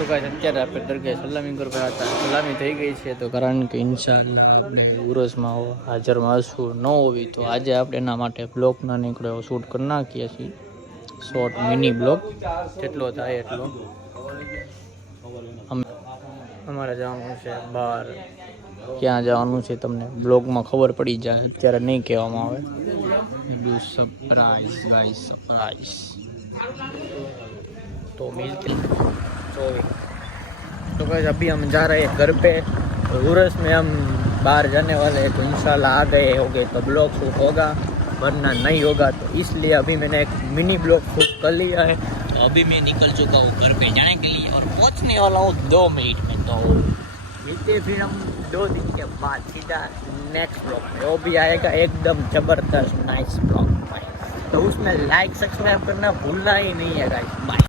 તો ગાઈસ અત્યારે આપણે દરગાહ સલામી કરવા હતા. સલામી થઈ ગઈ છે તો કારણ કે ઇન્શાઅલ્લાહ આપણે ઉરસમાં હાજરમાં હશું ન હોવી તો આજે આપણે એના માટે બ્લોગ ના નીકળ્યો શૂટ કરી નાખીએ છીએ. શોર્ટ મિની બ્લોગ જેટલો થાય એટલો. અમારે જવાનું છે બહાર. ક્યાં જવાનું છે તમને બ્લોગમાં ખબર પડી જાય, અત્યારે નહીં કહેવામાં આવે. Surprise guys, surprise. तो मिलते तो गाइस अभी हम जा रहे हैं घर पे। उर्स में हम बाहर जाने वाले हैं तो इंशाल्लाह आ गए होंगे तो ब्लॉग शूट होगा, वरना नहीं होगा। तो इसलिए अभी मैंने एक मिनी ब्लॉग शूट कर लिया है। तो अभी मैं निकल चुका हूँ घर पे जाने के लिए और पहुँचने वाला हूँ 2 मिनट में। तो मिलते फिर हम 2 दिन के बाद सीधा नेक्स्ट ब्लॉग में। वो भी आएगा एकदम जबरदस्त नाइस ब्लॉग। तो उसमें लाइक सब्सक्राइब करना भूलना ही नहीं है गाइस। बाय।